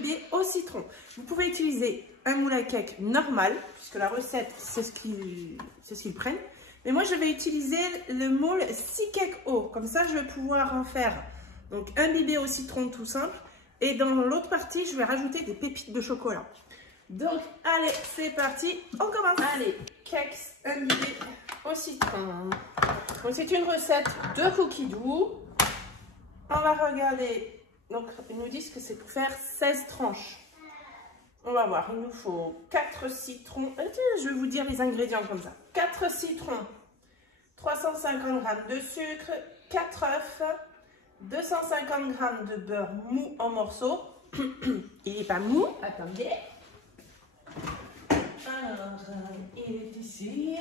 imbibé au citron. Vous pouvez utiliser un moule à cake normal, puisque la recette, c'est ce qu'ils prennent. Mais moi, je vais utiliser le moule 6 cakes eau. Comme ça, je vais pouvoir en faire donc imbibé au citron tout simple. Et dans l'autre partie, je vais rajouter des pépites de chocolat. Donc, allez, c'est parti, on commence. Allez, cakes imbibés au citron. Donc, c'est une recette de cookies doux. On va regarder. Donc, ils nous disent que c'est pour faire 16 tranches. On va voir, il nous faut 4 citrons. Je vais vous dire les ingrédients comme ça. 4 citrons, 350 g de sucre, 4 œufs, 250 g de beurre mou en morceaux. Il n'est pas mou, attendez. Alors, il est ici.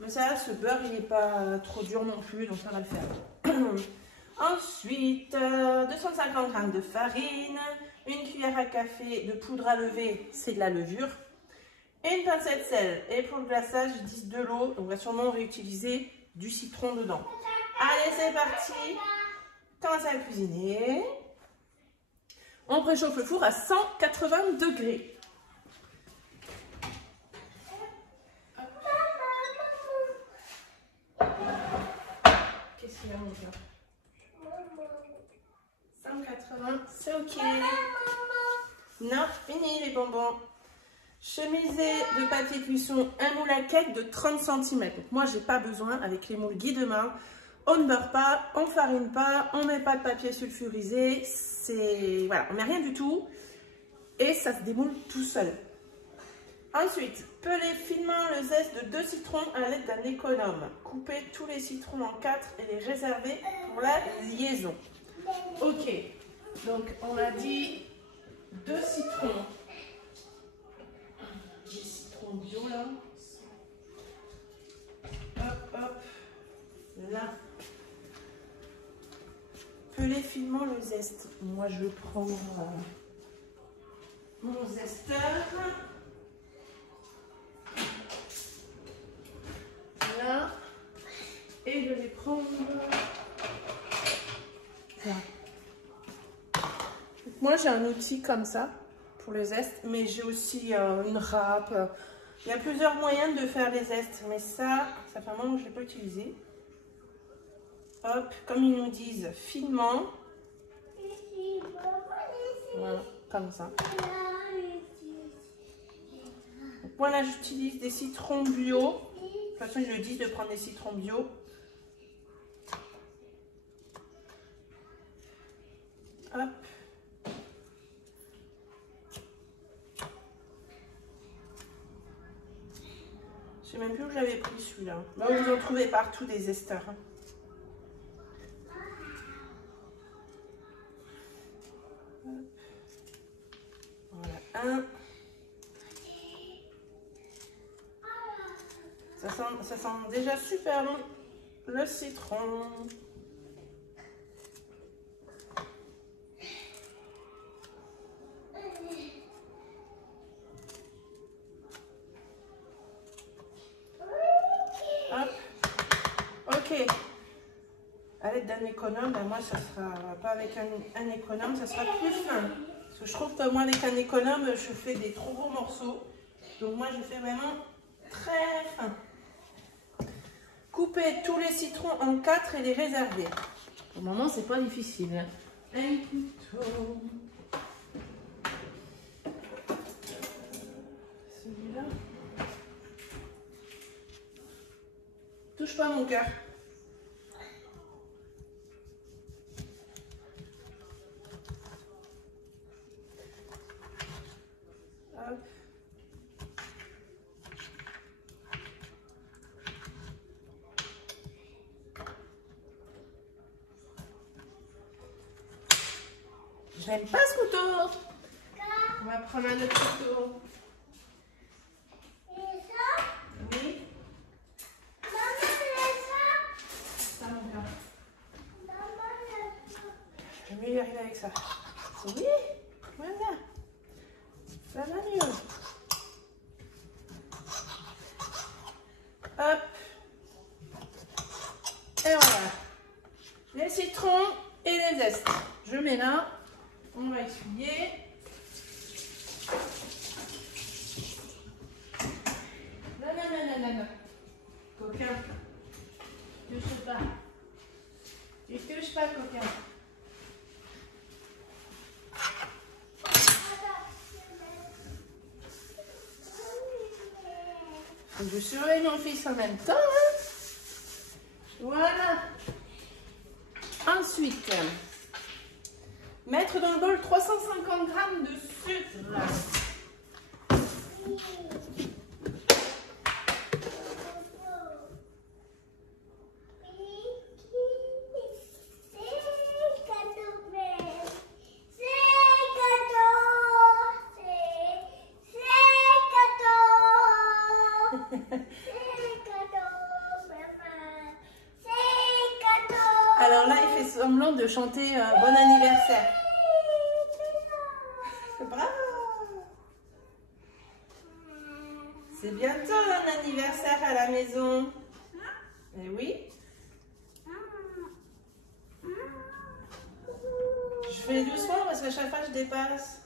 Mais ça, ce beurre, il n'est pas trop dur non plus, donc ça va le faire. Ensuite, 250 g de farine, une cuillère à café de poudre à lever, c'est de la levure, et une pincée de sel. Et pour le glaçage, ils disent de l'eau, on va sûrement réutiliser du citron dedans. Allez, c'est parti. Commencez à cuisiner. On préchauffe le four à 180 degrés. Qu'est-ce qu'il y a, mon cœur? 180, c'est ok. Non, fini les bonbons. Chemiser de papier cuisson, un moule à cake de 30 cm. Donc moi, j'ai pas besoin avec les moules Guy de main. On ne beurre pas, on ne farine pas, on ne met pas de papier sulfurisé. Voilà, on ne met rien du tout. Et ça se démoule tout seul. Ensuite, pelez finement le zeste de 2 citrons à l'aide d'un économe. Coupez tous les citrons en 4 et les réservez pour la liaison. Ok, donc on a dit 2 citrons. Des citrons bio là. Hop, hop, là. Pelez finement le zeste. Moi je vais prendre mon zesteur. Là. Et je vais prendre ça. Moi j'ai un outil comme ça pour le zeste, mais j'ai aussi une râpe. Il y a plusieurs moyens de faire les zestes, mais ça fait un moment que je ne l'ai pas utilisé. Hop, comme ils nous disent, finement. Voilà, comme ça. Donc, moi là j'utilise des citrons bio. De toute façon ils le disent de prendre des citrons bio. Hop. Je sais même plus où j'avais pris celui-là. Là, vous en trouvez partout des esters. Voilà, un. Ça sent déjà super bon, le citron. Hop. Ok. À l'aide d'un économe, ben moi ça sera pas avec un économe, ça sera plus fin. Parce que je trouve que moi avec un économe, je fais des trop gros morceaux. Donc moi je fais vraiment très fin. Coupez tous les citrons en 4 et les réservez. Au moment, c'est pas difficile. Un couteau. Celui-là. Touche pas mon cœur. Hop. J'aime pas ce couteau. On va prendre un autre couteau. Oui. Ça, mon gars. Je vais y arriver avec ça. Oui. Voilà. Ça va mieux. Hop. Et voilà. Les citrons et les zestes. Je mets là. On va essuyer. banane. Coquin. Touche pas. Tu touches pas, coquin. Je surveille mon fils en même temps. Hein. Voilà. Ensuite, mettre dans le bol 350 g de sucre. Là. Alors là, il fait semblant de chanter bon anniversaire. Bravo! C'est bientôt un anniversaire à la maison. Eh oui. Je fais doucement parce qu'à chaque fois je dépasse.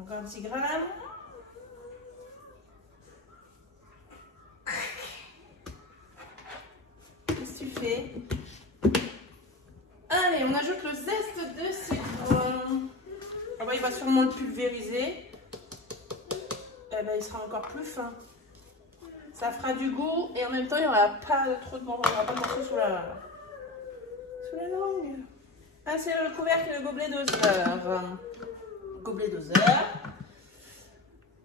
Encore 10 grammes. Qu'est-ce que tu fais? Allez, on ajoute le zeste de citron. Ah bah, il va sûrement le pulvériser. Eh ben, il sera encore plus fin. Ça fera du goût et en même temps, il n'y aura pas trop de morceaux, sous la langue. Insérez le couvercle et le gobelet doseur. Gobelet doseur.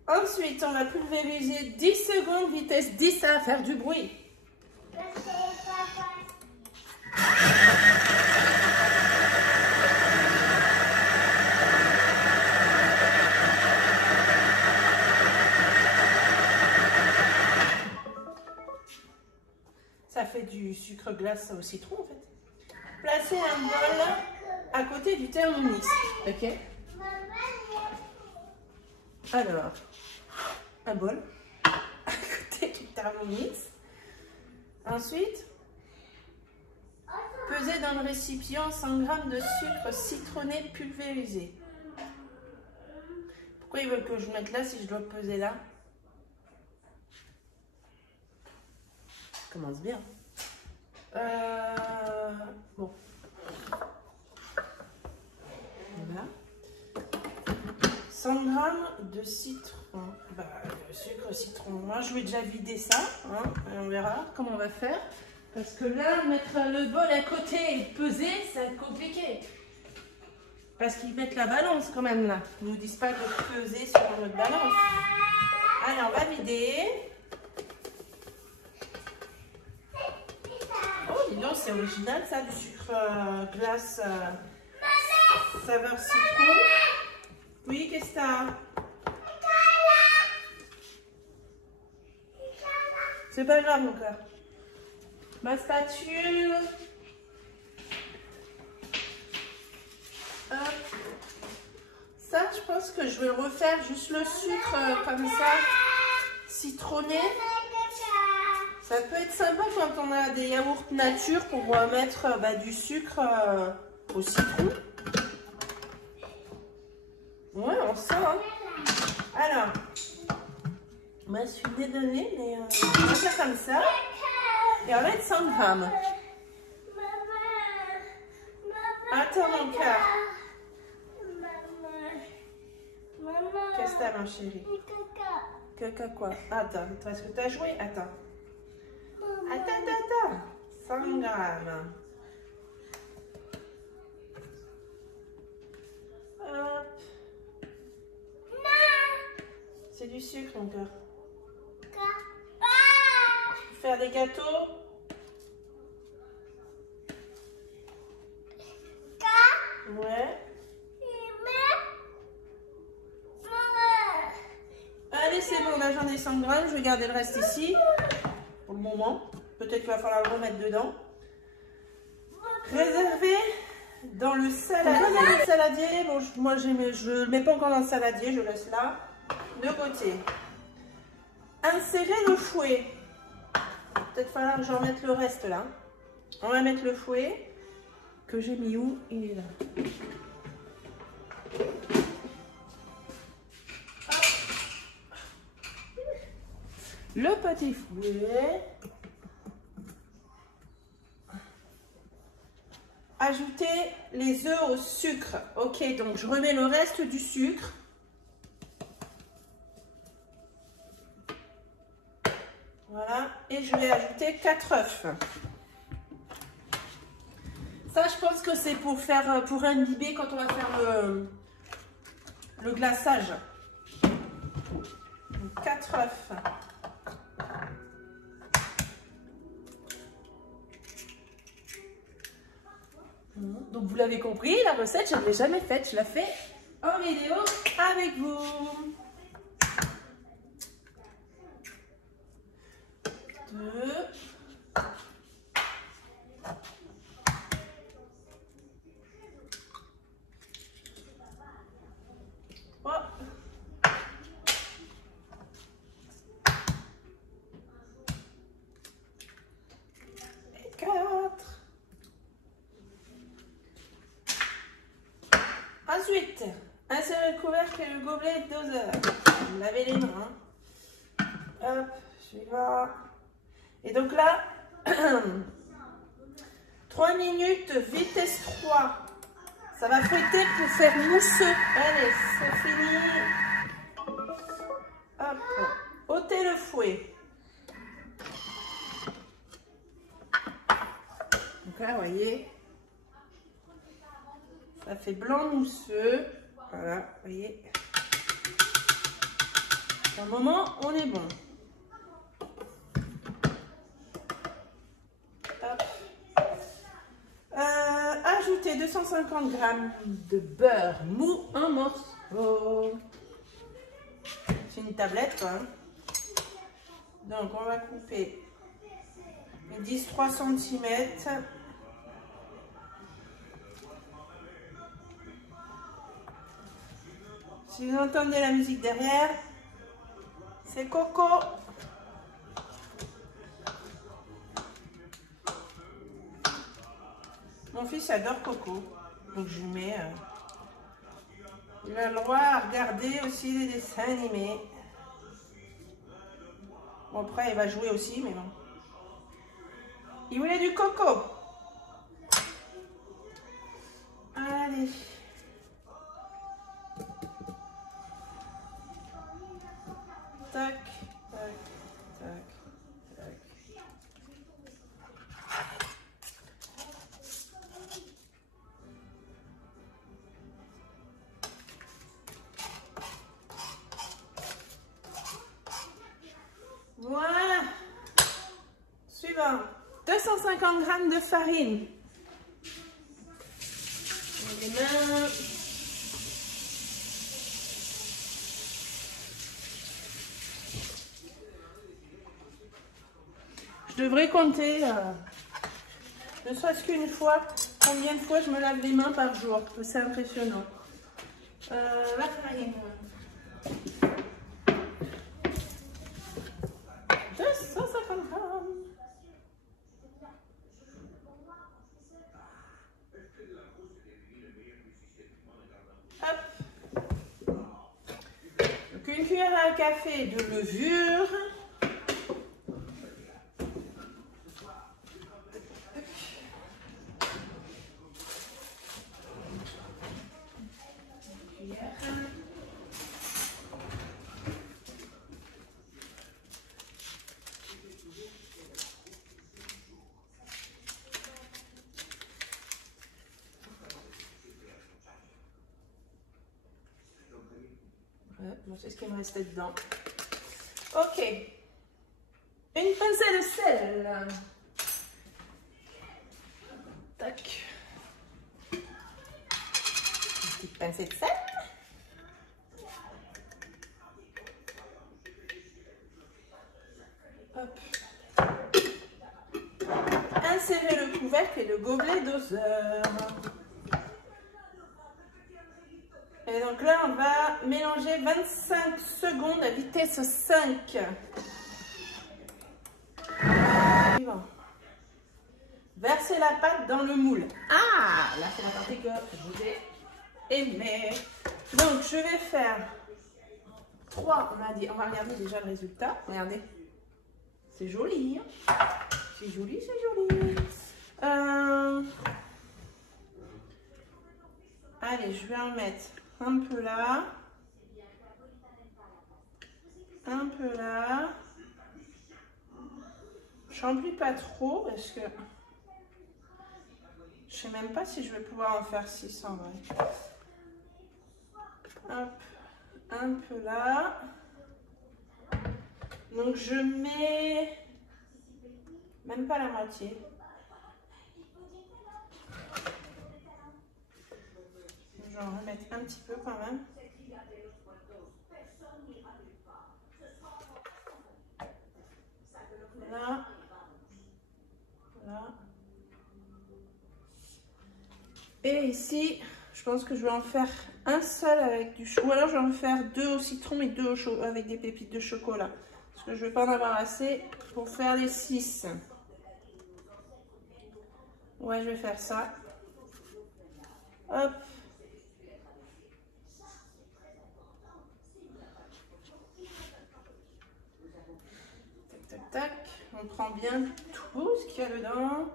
Ensuite, on va pulvériser 10 secondes, vitesse 10, ça va faire du bruit. Ça fait du sucre glace au citron en fait. Placez un bol à côté du thermomix. Ok. Alors, un bol à côté du thermomix. Ensuite, pesez dans le récipient 100 g de sucre citronné pulvérisé. Pourquoi ils veulent que je mette là si je dois peser là? Ça commence bien. Bon. Voilà. 100 g de citron. Bah, le sucre citron. Moi, je vais déjà vider ça. Hein, et on verra comment on va faire. Parce que là, mettre le bol à côté et peser, ça va être compliqué. Parce qu'ils mettent la balance quand même là. Ils ne nous disent pas de peser sur notre balance. Allez, on va vider. Oh, dis donc, c'est original ça, du sucre glace saveur citron. Oui, qu'est-ce que t'as? C'est pas grave, mon cœur. Ma spatule. Hop. Ça, je pense que je vais refaire juste le sucre comme ça, citronné. Ça peut être sympa quand on a des yaourts nature pour mettre du sucre au citron. Ouais, on sent. Hein. Alors, moi je suis dédonnée, mais on va faire comme ça. Et on va mettre 100 grammes. Attends, mon cœur. Qu'est-ce que t'as, ma chérie? Caca quoi? Attends, est-ce que t'as joué? Attends. Attends. 100 grammes. Hop. C'est du sucre, mon cœur. Faire des gâteaux. Ouais. Allez, c'est bon, là j'en ai 100 grammes. Je vais garder le reste ici. Pour le moment. Peut-être qu'il va falloir le remettre dedans. Réservé dans le saladier. Le saladier, bon, moi je ne le mets pas encore dans le saladier, je laisse là, de côté. Insérer le fouet. Peut-être falloir que j'en mette le reste là. On va mettre le fouet. Que j'ai mis où? Il est là. le petit fouet. Ajouter les œufs au sucre. Ok, donc je remets le reste du sucre. Voilà, et je vais ajouter 4 œufs. Ça, je pense que c'est pour faire, pour imbiber quand on va faire le glaçage. Donc, 4 œufs. Donc vous l'avez compris, la recette, je ne l'ai jamais faite. Je la fais en vidéo avec vous. 2. Ensuite, insérez le couvercle et le gobelet de doseur. Vous lavez les mains. Hop, suivant. Et donc là, 3 minutes, vitesse 3. Ça va fouetter pour faire mousseux. Allez, c'est fini. Hop, ôtez le fouet. Donc là, vous voyez. Ça fait blanc mousseux. Voilà, vous voyez. Pour le moment, on est bon. Ajoutez 250 g de beurre mou en morceaux. C'est une tablette, quoi. Donc, on va couper 10-3 cm. Si vous entendez la musique derrière, c'est Coco. Mon fils adore Coco, donc je lui mets. Il a le droit à regarder aussi des dessins animés. Bon, après, il va jouer aussi, mais bon. Il voulait du Coco. Allez. Tac, tac, tac, tac. Voilà. Suivant. 250 g de farine. Les mains. Je devrais compter, ne serait-ce qu'une fois, combien de fois je me lave les mains par jour. C'est impressionnant. La farine. 250 g. Hop. Donc une cuillère à café de levure. Bon, c'est ce qui me restait dedans. Ok. Une pincée de sel. Tac. Une petite pincée de sel. Hop. Insérez le couvercle et le gobelet doseur. Et donc là, on va mélanger 25 secondes à vitesse 5. Suivant. Versez la pâte dans le moule. Ah, là, c'est la partie que je vous ai aimée. Donc, je vais faire 3. On va regarder déjà le résultat. Regardez. C'est joli. Hein. C'est joli, c'est joli. Allez, je vais en mettre un peu là. Un peu là. Je remplis pas trop parce que je sais même pas si je vais pouvoir en faire 6 en vrai. Hop, un peu là. Donc je mets même pas la moitié. Je vais en remettre un petit peu quand même. Là. Là. Et ici, je pense que je vais en faire un seul avec du chocolat. Ou alors je vais en faire 2 au citron et 2 avec des pépites de chocolat. Parce que je ne vais pas en avoir assez pour faire les 6. Ouais, je vais faire ça. Hop. Tac, tac, tac. On prend bien tout ce qu'il y a dedans.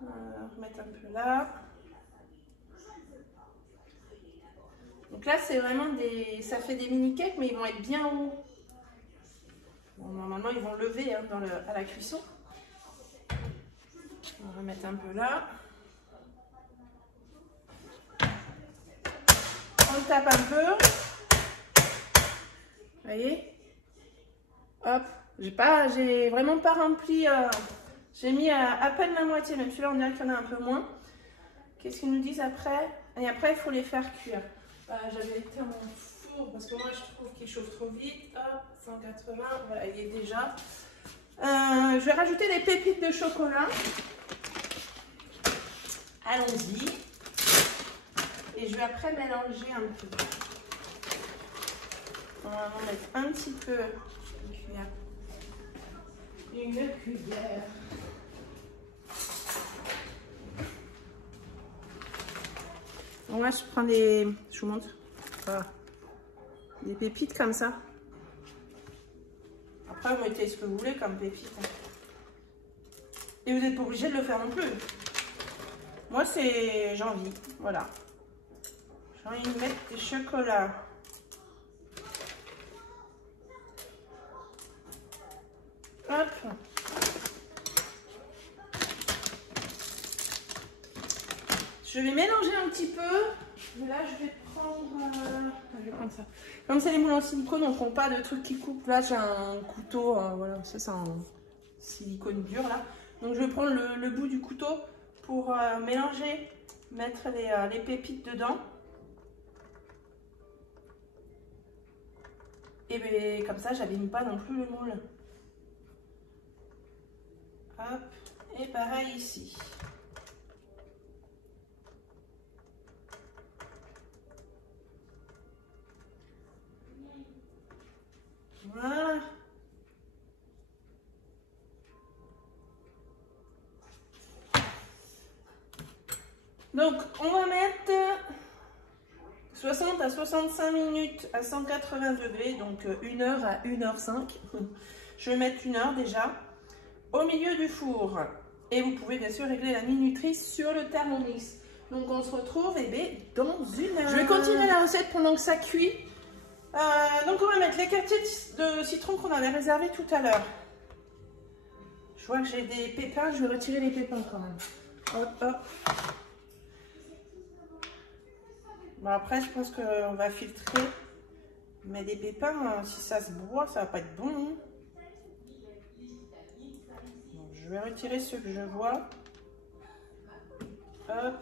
Remettre un peu là. Donc là, c'est vraiment des... Ça fait des mini cakes, mais ils vont être bien hauts. Bon, normalement, ils vont lever hein, à la cuisson. On va remettre un peu là. On tape un peu. Vous voyez? Hop. J'ai vraiment pas rempli. J'ai mis à peine la moitié. Même celui-là, on dirait qu'il y en a un peu moins. Qu'est-ce qu'ils nous disent après? Et après, il faut les faire cuire. J'avais été à mon four parce que moi, je trouve qu'il chauffe trop vite. Hop, 180. Voilà, il est déjà. Je vais rajouter des pépites de chocolat. Allons-y. Et je vais après mélanger un peu. On va en mettre un petit peu. Une cuillère. Bon, là, je prends des... Je vous montre. Voilà. Des pépites comme ça. Après, vous mettez ce que vous voulez comme pépites. Et vous n'êtes pas obligé de le faire non plus. Moi, c'est... J'ai envie. Voilà. J'ai envie de mettre des chocolats. Hop. Je vais mélanger un petit peu. Mais là, je vais prendre ça. Comme c'est les moules en silicone, on ne prend pas de trucs qui coupent. Là, j'ai un couteau. Voilà, ça, c'est un silicone dur là. Donc, je vais prendre le bout du couteau pour mélanger, mettre les pépites dedans. Et bien, comme ça, j'abîme pas non plus le moule. Hop. Et pareil ici. Voilà. Donc, on va mettre 60 à 65 minutes à 180 degrés, donc 1 heure à 1h05. Je vais mettre 1 heure déjà au milieu du four. Et vous pouvez bien sûr régler la minuterie sur le Thermomix. Donc, on se retrouve dans 1 heure. Je vais continuer la recette pendant que ça cuit. Donc, on va mettre les quartiers de citron qu'on avait réservés tout à l'heure. Je vois que j'ai des pépins, je vais retirer les pépins quand même. Hop, hop. Bon, après, je pense qu'on va filtrer. Mais des pépins, si ça se broie, ça va pas être bon. Hein. Bon, je vais retirer ceux que je vois. Hop.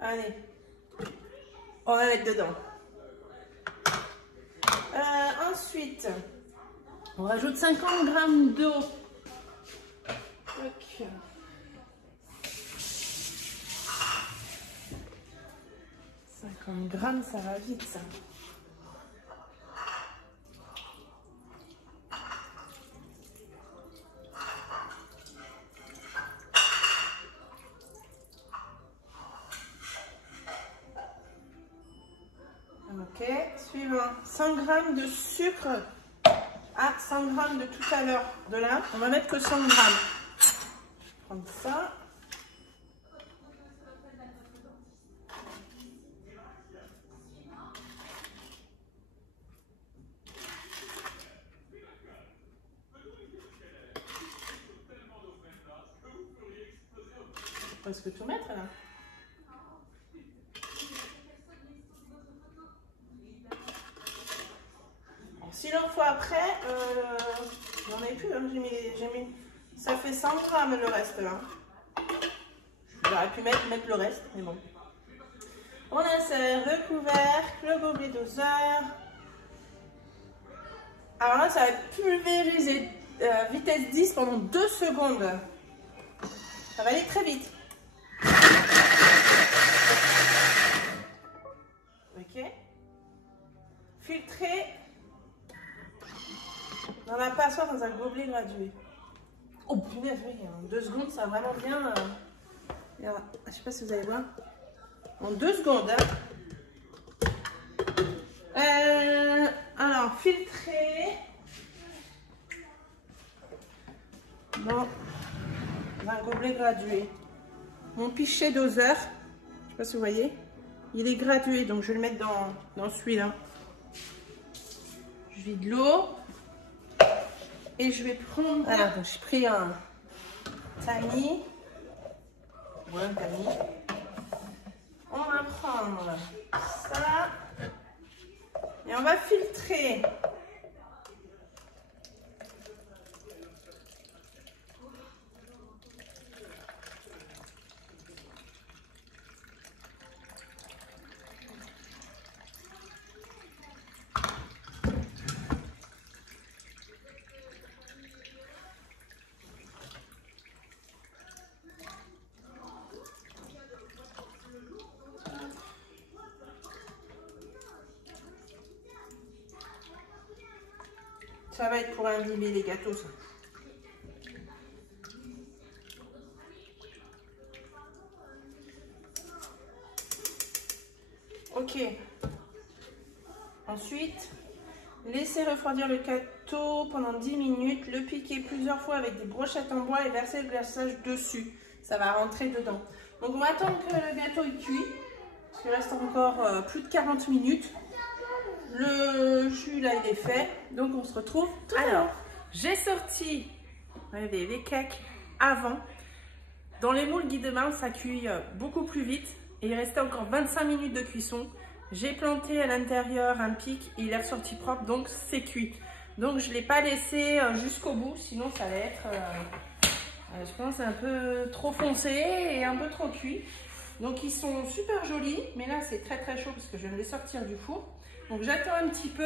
Allez. On va mettre dedans. Ensuite, on rajoute 50 g d'eau. 50 grammes, ça va vite ça. Ok, suivant. 100 g de sucre. Ah, 100 g de tout à l'heure. De là, on va mettre que 100 g. Je vais prendre ça. Presque tout mettre là. S'il en faut après, j'en ai plus, hein. J'ai mis, ça fait 100 grammes le reste là. J'aurais pu mettre le reste, mais bon. On insère le couvercle, le gobelet doseur. Alors là, ça va pulvériser vitesse 10 pendant 2 secondes. Ça va aller très vite. Ok. Filtrer dans la passoire dans un gobelet gradué. Oh punaise, oui, en 2 secondes, ça va vraiment bien. Je sais pas si vous allez voir. En 2 secondes. Hein. Alors, filtrer dans un gobelet gradué. Mon pichet doseur, je sais pas si vous voyez, il est gradué, donc je vais le mettre dans celui-là. Je vide l'eau et je vais prendre. Voilà, donc j'ai pris un tamis. Ouais, un tamis. On va prendre ça et on va filtrer. Ça va être pour imbiber les gâteaux, ça. Ok. Ensuite, laissez refroidir le gâteau pendant 10 minutes. Le piquer plusieurs fois avec des brochettes en bois et verser le glaçage dessus. Ça va rentrer dedans. Donc on va attendre que le gâteau est cuit. Parce qu'il reste encore plus de 40 minutes. Le jus là il est fait, donc on se retrouve tout à l'heure. Alors, j'ai sorti les cakes avant. Dans les moules Guy de Marne, ça cuit beaucoup plus vite. Et il restait encore 25 minutes de cuisson. J'ai planté à l'intérieur un pic et il est ressorti propre, donc c'est cuit. Donc je ne l'ai pas laissé jusqu'au bout, sinon ça allait être, je pense, un peu trop foncé et un peu trop cuit. Donc ils sont super jolis, mais là c'est très très chaud parce que je viens de les sortir du four. Donc j'attends un petit peu.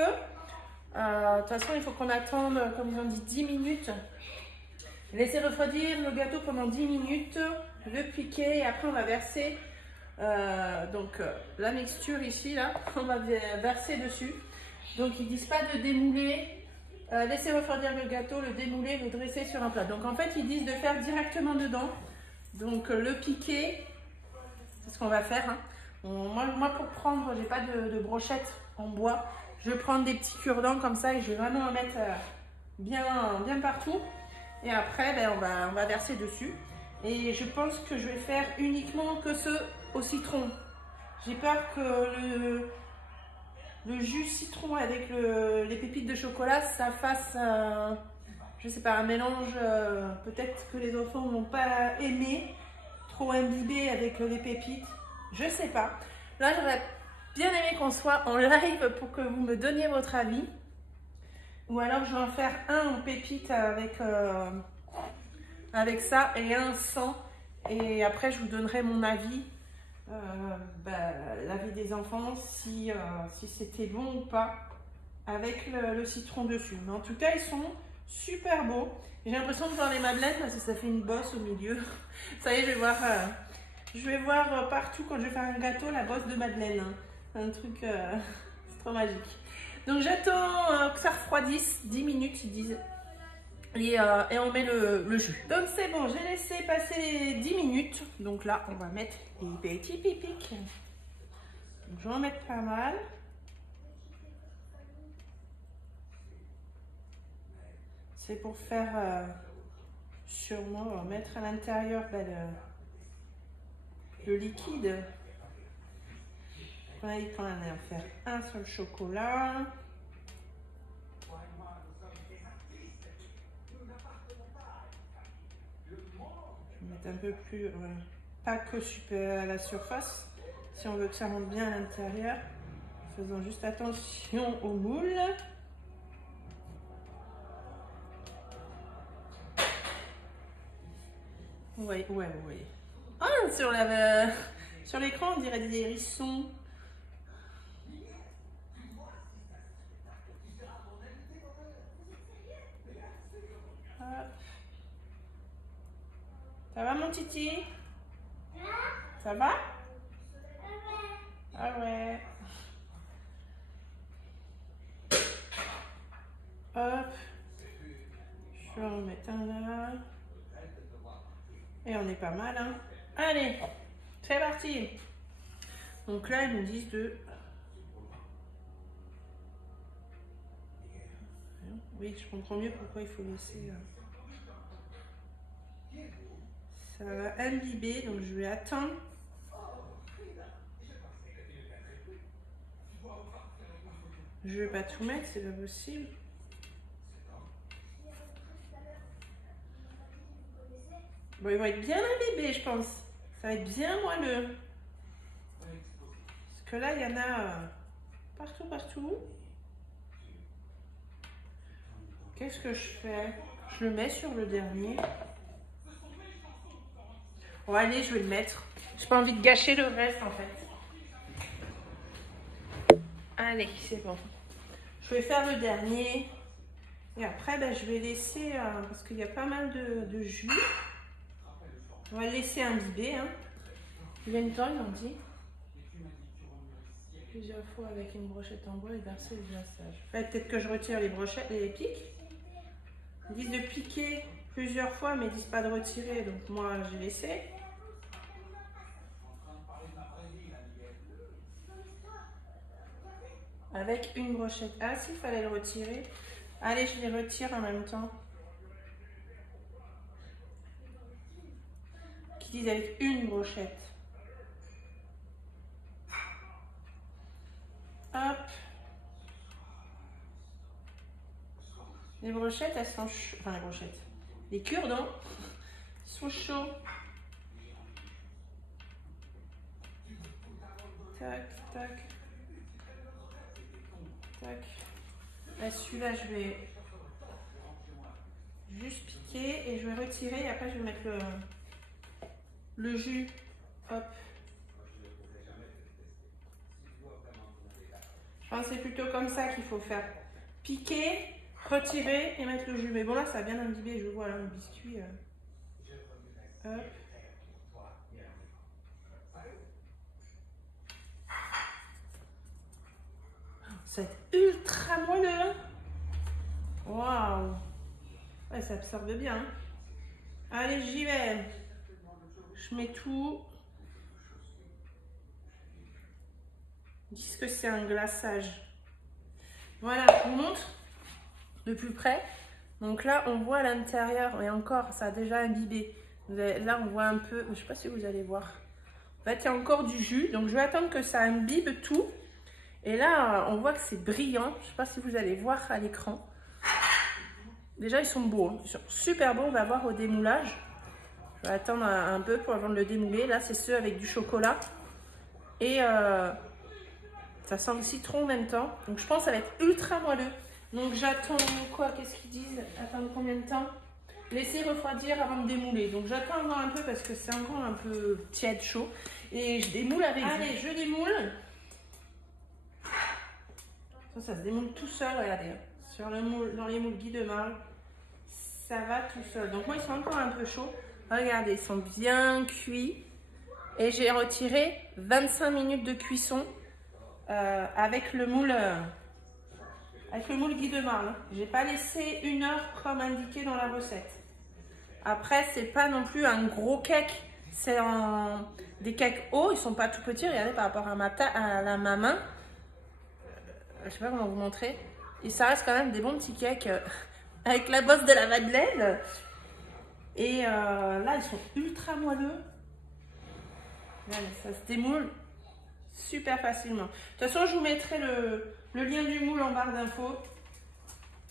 De toute façon, il faut qu'on attende, comme ils ont dit, 10 minutes. Laisser refroidir le gâteau pendant 10 minutes, le piquer et après on va verser la mixture ici, là, on va verser dessus. Donc ils disent pas de démouler, laisser refroidir le gâteau, le démouler, le dresser sur un plat. Donc en fait ils disent de faire directement dedans. Donc le piquer, c'est ce qu'on va faire. Hein. Moi pour prendre, j'ai pas de brochette en bois. Je vais prendre des petits cure-dents comme ça et je vais vraiment en mettre bien partout. Et après, ben, on va verser dessus. Et je pense que je vais faire uniquement que ceux au citron. J'ai peur que le jus citron avec les pépites de chocolat, ça fasse, je sais pas, un mélange peut-être que les enfants n'ont pas aimé, trop imbibé avec les pépites. Je sais pas. Là, j'aurais bien aimé qu'on soit en live pour que vous me donniez votre avis. Ou alors, je vais en faire un en pépites avec ça et un sans. Et après, je vous donnerai mon avis, l'avis des enfants, si c'était bon ou pas avec le citron dessus. Mais en tout cas, ils sont super beaux. J'ai l'impression de voir les madeleines parce que ça fait une bosse au milieu. Ça y est, je vais voir partout quand je vais faire un gâteau la bosse de madeleine. Hein. Un truc, c'est trop magique. Donc j'attends que ça refroidisse, 10 minutes ils disent. Et on met le jus. Donc c'est bon, j'ai laissé passer 10 minutes. Donc là, on va mettre les petits pipiques. Donc je vais en mettre pas mal. C'est pour faire sûrement mettre à l'intérieur le liquide. On a dit qu'on allait en faire un seul chocolat. Je vais mettre un peu plus, pas que super à la surface, si on veut que ça monte bien à l'intérieur. Faisons juste attention au moule. Oui. Ah, sur l'écran, on dirait des hérissons. Hop. Ça va, mon titi? Ça va? Ah ouais. Hop. Je vais en mettre un là. Et on est pas mal, hein. Allez, c'est parti. Donc là, ils nous disent de... Oui, je comprends mieux pourquoi il faut laisser... Ça va imbiber, donc je vais attendre. Je vais pas tout mettre, c'est pas possible. Bon, ils vont être bien imbibés, je pense. Ça va être bien moelleux. Parce que là, il y en a partout. Qu'est-ce que je fais? Je le mets sur le dernier. Bon, allez, je vais le mettre. J'ai pas envie de gâcher le reste, en fait. Allez, c'est bon. Je vais faire le dernier. Et après, je vais laisser, parce qu'il y a pas mal de jus. On va le laisser imbiber. Hein. Combien de temps, ils ont dit? Plusieurs fois avec une brochette en bois et verser le glaçage. Peut-être que je retire les brochettes et les pics. Ils disent de piquer plusieurs fois, mais ils disent pas de retirer. Donc moi, j'ai laissé. Avec une brochette. Ah, s'il fallait le retirer. Allez, je les retire en même temps. Qui disent avec une brochette. Hop. Les brochettes, elles sont chaudes. Enfin, les brochettes. Les cure-dents sont chauds. Tac, tac. Tac. Là, celui-là, je vais juste piquer et je vais retirer. Et après, je vais mettre le jus. Hop. Je pense que c'est plutôt comme ça qu'il faut faire. Piquer, retirer et mettre le jus. Mais bon, là, ça a bien imbibé. Je vois là le biscuit. Hop. C'est ultra moelleux. Waouh. Ouais, ça absorbe bien. Hein. Allez, j'y vais. Je mets tout. Ils disent que c'est un glaçage. Voilà, je vous montre de plus près. Donc là, on voit à l'intérieur, et encore, ça a déjà imbibé. Là, on voit un peu, je ne sais pas si vous allez voir. En fait, il y a encore du jus. Donc, je vais attendre que ça imbibe tout. Et là, on voit que c'est brillant. Je ne sais pas si vous allez voir à l'écran. Déjà, ils sont beaux. Hein. Ils sont super beaux. On va voir au démoulage. Je vais attendre un peu pour avant de le démouler. Là, c'est ceux avec du chocolat. Et ça sent le citron en même temps. Donc, je pense que ça va être ultra moelleux. Donc, j'attends quoi? Qu'est-ce qu'ils disent? Attendre combien de temps? Laisser refroidir avant de démouler. Donc, j'attends encore un peu parce que c'est encore un peu tiède, chaud. Et je démoule avec. Allez, je démoule. Ça se démoule tout seul, regardez. Sur le moule, dans les moules Guy de Marle, ça va tout seul. Donc moi, ils sont encore un peu chauds. Regardez, ils sont bien cuits. Et j'ai retiré 25 minutes de cuisson avec le moule Guy de Marle. J'ai pas laissé 1 heure comme indiqué dans la recette. Après, c'est pas non plus un gros cake. C'est des cakes hauts. Ils sont pas tout petits. Regardez par rapport à ma main. Je sais pas comment vous montrer. Et ça reste quand même des bons petits cakes avec la bosse de la Madeleine. Et là, ils sont ultra moelleux. Voilà, ça se démoule super facilement. De toute façon, je vous mettrai le lien du moule en barre d'infos.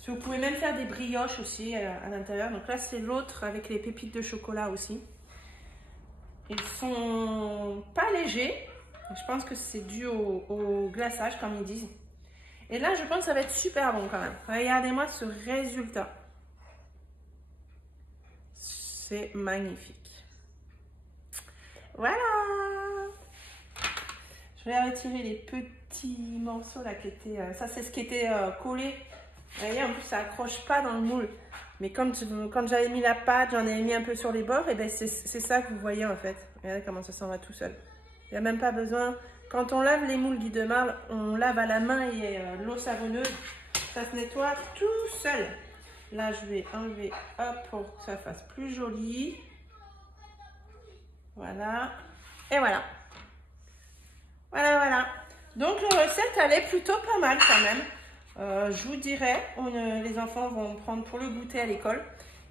Vous pouvez même faire des brioches aussi à l'intérieur. Donc là, c'est l'autre avec les pépites de chocolat aussi. Ils sont pas légers. Je pense que c'est dû au glaçage, comme ils disent. Et là, je pense que ça va être super bon quand même. Regardez-moi ce résultat. C'est magnifique. Voilà. Je vais retirer les petits morceaux là qui étaient... ça, c'est ce qui était collé. Vous voyez, en plus, ça accroche pas dans le moule. Mais quand j'avais mis la pâte, j'en ai mis un peu sur les bords. Et bien, c'est ça que vous voyez en fait. Regardez comment ça s'en va tout seul. Il n'y a même pas besoin... Quand on lave les moules Guy de Marle, on lave à la main et l'eau savonneuse. Ça se nettoie tout seul. Là, je vais enlever, hop, pour que ça fasse plus joli. Voilà. Et voilà. Voilà, voilà. Donc, la recette, elle est plutôt pas mal quand même. Je vous dirai, les enfants vont prendre pour le goûter à l'école.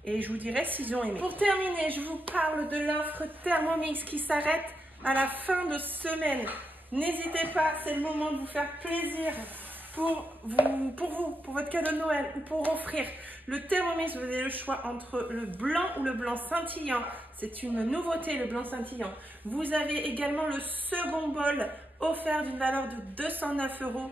Et je vous dirai s'ils ont aimé. Pour terminer, je vous parle de l'offre Thermomix qui s'arrête à la fin de semaine. N'hésitez pas, c'est le moment de vous faire plaisir pour votre cadeau de Noël ou pour offrir le Thermomix. Vous avez le choix entre le blanc ou le blanc scintillant. C'est une nouveauté, le blanc scintillant. Vous avez également le second bol offert d'une valeur de 209 €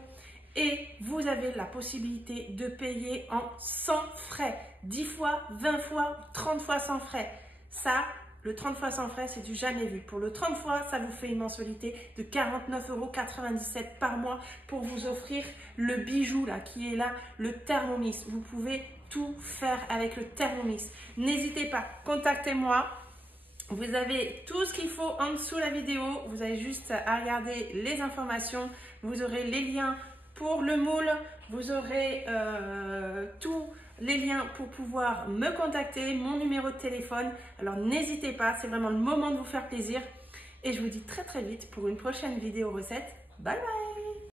et vous avez la possibilité de payer en 100 frais. 10 fois, 20 fois, 30 fois sans frais. Ça, le 30 fois sans frais, c'est du jamais vu. Pour le 30 fois, ça vous fait une mensualité de 49,97 € par mois pour vous offrir le bijou là qui est là, le Thermomix. Vous pouvez tout faire avec le Thermomix. N'hésitez pas, contactez-moi. Vous avez tout ce qu'il faut en dessous de la vidéo. Vous avez juste à regarder les informations. Vous aurez les liens pour le moule. Vous aurez tous les liens pour pouvoir me contacter, mon numéro de téléphone. Alors n'hésitez pas, c'est vraiment le moment de vous faire plaisir. Et je vous dis très très vite pour une prochaine vidéo recette. Bye bye!